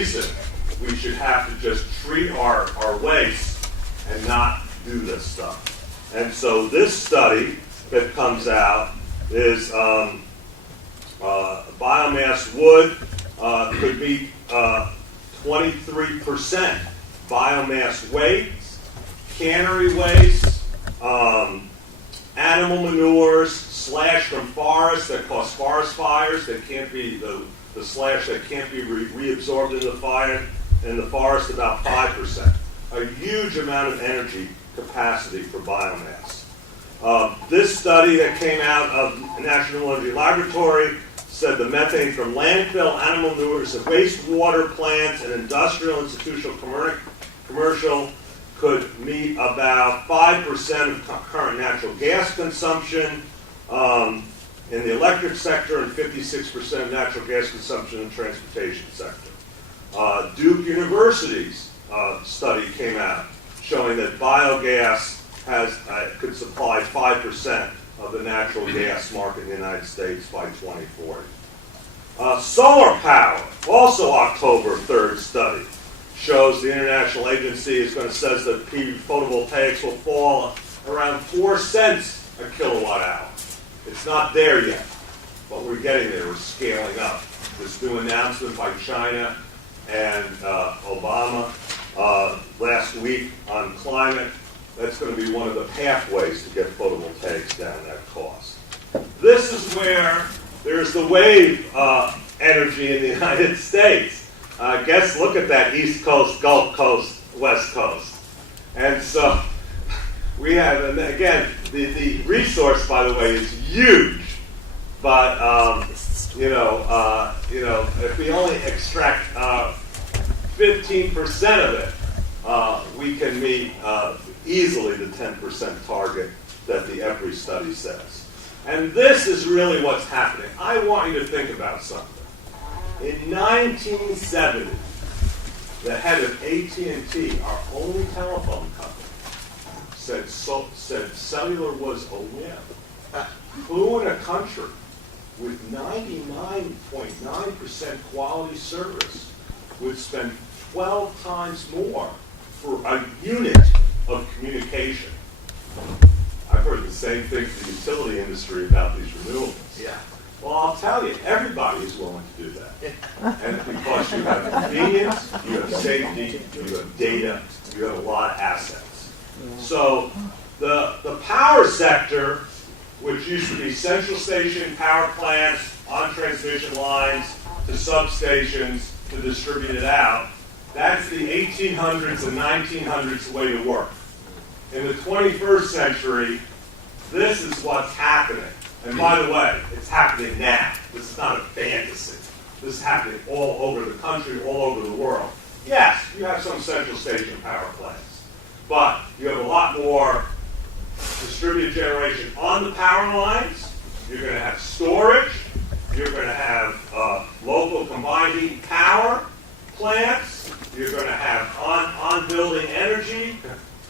reason we should have to just treat our waste and not do this stuff. And so this study that comes out is biomass wood could be 23% biomass waste, cannery waste, animal manures, slash from forests that cause forest fires that can't be, the slash that can't be reabsorbed in the fire, in the forest, about 5%. A huge amount of energy capacity for biomass. This study that came out of National Energy Laboratory said the methane from landfill, animal manures, and wastewater plants and industrial, institutional, commercial could meet about 5% of current natural gas consumption in the electric sector and 56% of natural gas consumption in the transportation sector. Duke University's study came out showing that biogas could supply 5% of the natural gas market in the United States by 2040. Solar power, also October 3rd study, shows the International Agency says that PV photovoltaics will fall around 4 cents a kilowatt hour. It's not there yet, but we're getting there. We're scaling up. This new announcement by China and Obama last week on climate, that's going to be one of the pathways to get photovoltaics down that cost. This is where there's the wave energy in the United States. Look at that East Coast, Gulf Coast, West Coast. And so we have, and again, the resource, by the way, is huge. But, if we only extract 15% of it, we can meet easily the 10% target that the EPRI study says. And this is really what's happening. I want you to think about something. In 1970, the head of AT&T, our only telephone company, said cellular was a whim. Who in a country with 99.9% quality service would spend 12 times more for a unit of communication? I've heard the same thing from the utility industry about these renewables. Yeah. Well, I'll tell you, everybody is willing to do that. And because you have convenience, you have safety, you have data, you have a lot of assets. So the power sector, which used to be central station power plants, on transmission lines, to substations, to distribute it out, that's the 1800s and 1900s way to work. In the 21st century, this is what's happening. And by the way, it's happening now. This is not a fantasy. This is happening all over the country, all over the world. Yes, you have some central station power plants, but you have a lot more distributed generation on the power lines. You're going to have storage. You're going to have local combined heat and power plants. You're going to have on-building energy,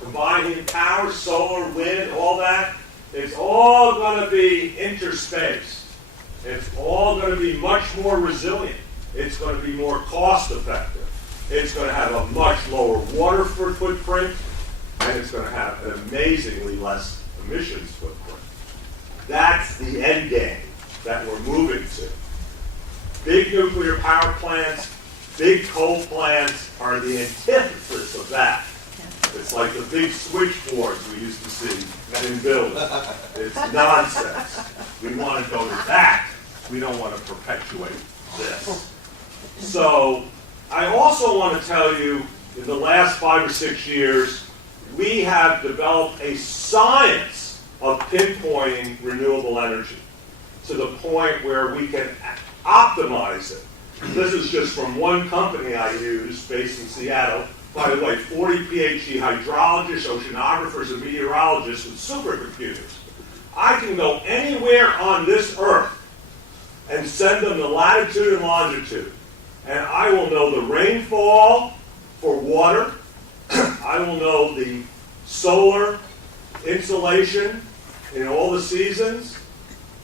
combined heat and power, solar, wind, all that. It's all going to be interspaced. It's all going to be much more resilient. It's going to be more cost effective. It's going to have a much lower water footprint, and it's going to have an amazingly less emissions footprint. That's the end game that we're moving to. Big nuclear power plants, big coal plants are the antithesis of that. It's like the big switchboards we used to see in buildings. It's nonsense. We want to go to that. We don't want to perpetuate this. So I also want to tell you, in the last 5 or 6 years, we have developed a science of pinpointing renewable energy to the point where we can optimize it. This is just from one company I use based in Seattle. By the way, 40 PhD hydrologists, oceanographers, and meteorologists with supercomputers. I can go anywhere on this earth and send them the latitude and longitude. And I will know the rainfall for water. I will know the solar insolation in all the seasons.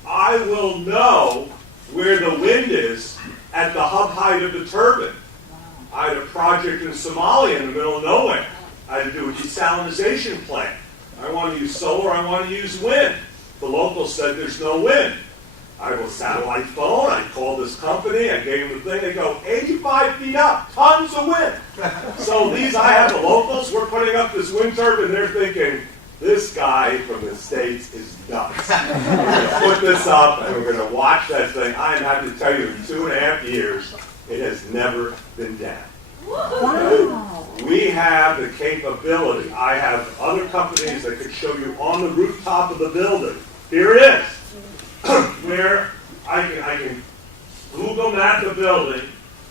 I will know where the wind is at the hub height of the turbine. I had a project in Somalia in the middle of nowhere. I had to do a desalinization plant. I want to use solar, I want to use wind. The locals said there's no wind. I have a satellite phone, I called this company, I gave them the thing, they go, 85 feet up, tons of wind. So I have the locals, we're putting up this wind turbine, they're thinking, this guy from the States is nuts. We're going to put this up and we're going to watch that thing. I have to tell you, in 2.5 years, it has never been down. Wow. We have the capability. I have other companies that could show you on the rooftop of the building. Here it is. Where I can Google map the building,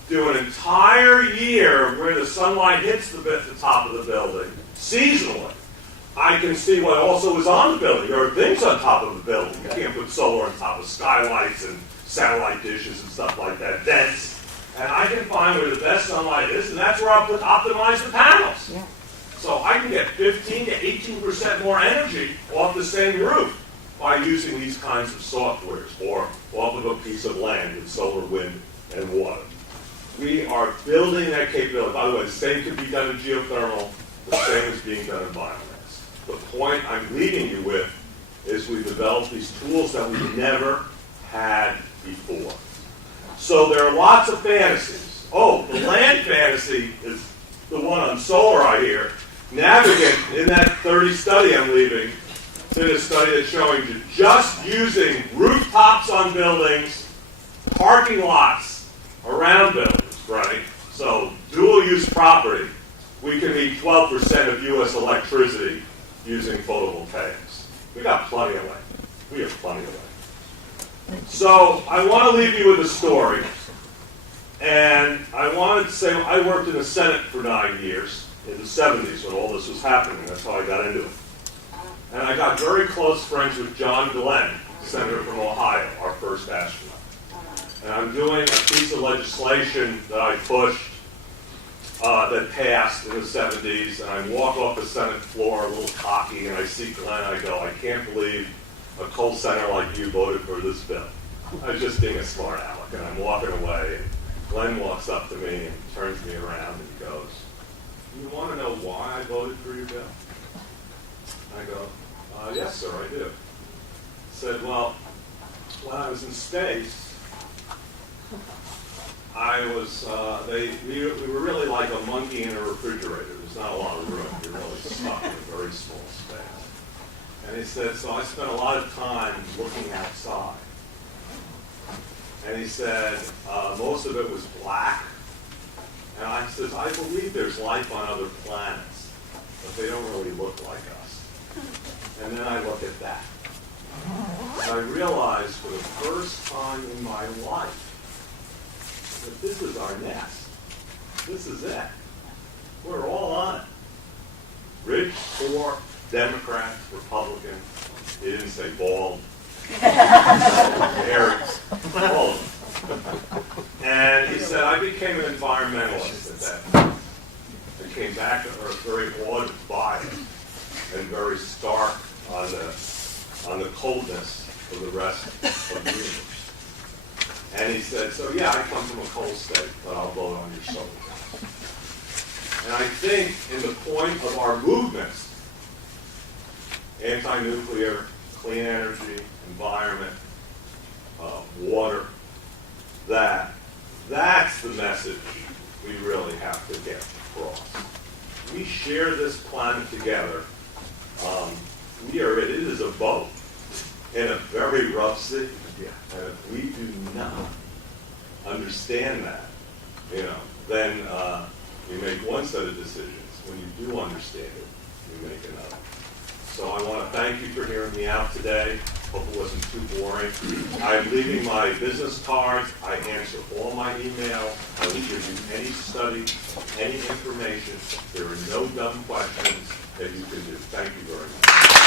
do an entire year where the sunlight hits the top of the building, seasonally. I can see what also is on the building. There are things on top of the building. You can't put solar on top of skylights and satellite dishes and stuff like that. Vents. And I can find where the best sunlight is, and that's where I'll optimize the panels. Yeah. So I can get 15 to 18% more energy off the same roof by using these kinds of softwares, or off of a piece of land with solar, wind, and water. We are building that capability. By the way, the same can be done in geothermal, the same is being done in biomass. The point I'm leaving you with is we've developed these tools that we've never had before. So there are lots of fantasies. Oh, the land fantasy is the one on solar I hear. Navigant, in that 30 study I'm leaving, did a study that's showing you just using rooftops on buildings, parking lots around buildings, right? So dual-use property, we can meet 12% of U.S. electricity using photovoltaics. We got plenty of land. We have plenty of land. So I want to leave you with a story. And I wanted to say, I worked in the Senate for 9 years, in the 70s when all this was happening. That's how I got into it. And I got very close friends with John Glenn, Senator from Ohio, our first astronaut. And I'm doing a piece of legislation that I pushed that passed in the 70s, and I walk off the Senate floor a little cocky, and I see Glenn, I go, I can't believe a coal senator like you voted for this bill. I was just being a smart aleck, and I'm walking away, and Glenn walks up to me and turns me around, and he goes, you want to know why I voted for your bill? I go, yes, sir, I do. He said, well, when I was in space, I was, we were really like a monkey in a refrigerator. There's not a lot of room. You're really stuck in a very small space. And he said, so I spent a lot of time looking outside. And he said, most of it was black. And I said, I believe there's life on other planets, but they don't really look like us. And then I look at that. And I realized for the first time in my life that this is our nest. This is it. We're all on it. Rich, poor, Democrat, Republican. He didn't say bald. Harris. All of them. And he said, I became an environmentalist at that time. I came back to Earth very awed by it and very stark on the coldness of the rest of the universe. And he said, so yeah, I come from a coal state, but I'll vote on your solar. And I think in the point of our movements, anti-nuclear, clean energy, environment, water, that's the message we really have to get across. We share this planet together. It is a boat in a very rough sea. And if we do not understand that, then we make one set of decisions. When you do understand it, we make another. So I want to thank you for hearing me out today. Hope it wasn't too boring. I'm leaving my business cards. I answer all my emails. I will give you any study, any information. There are no dumb questions that you can do. Thank you very much.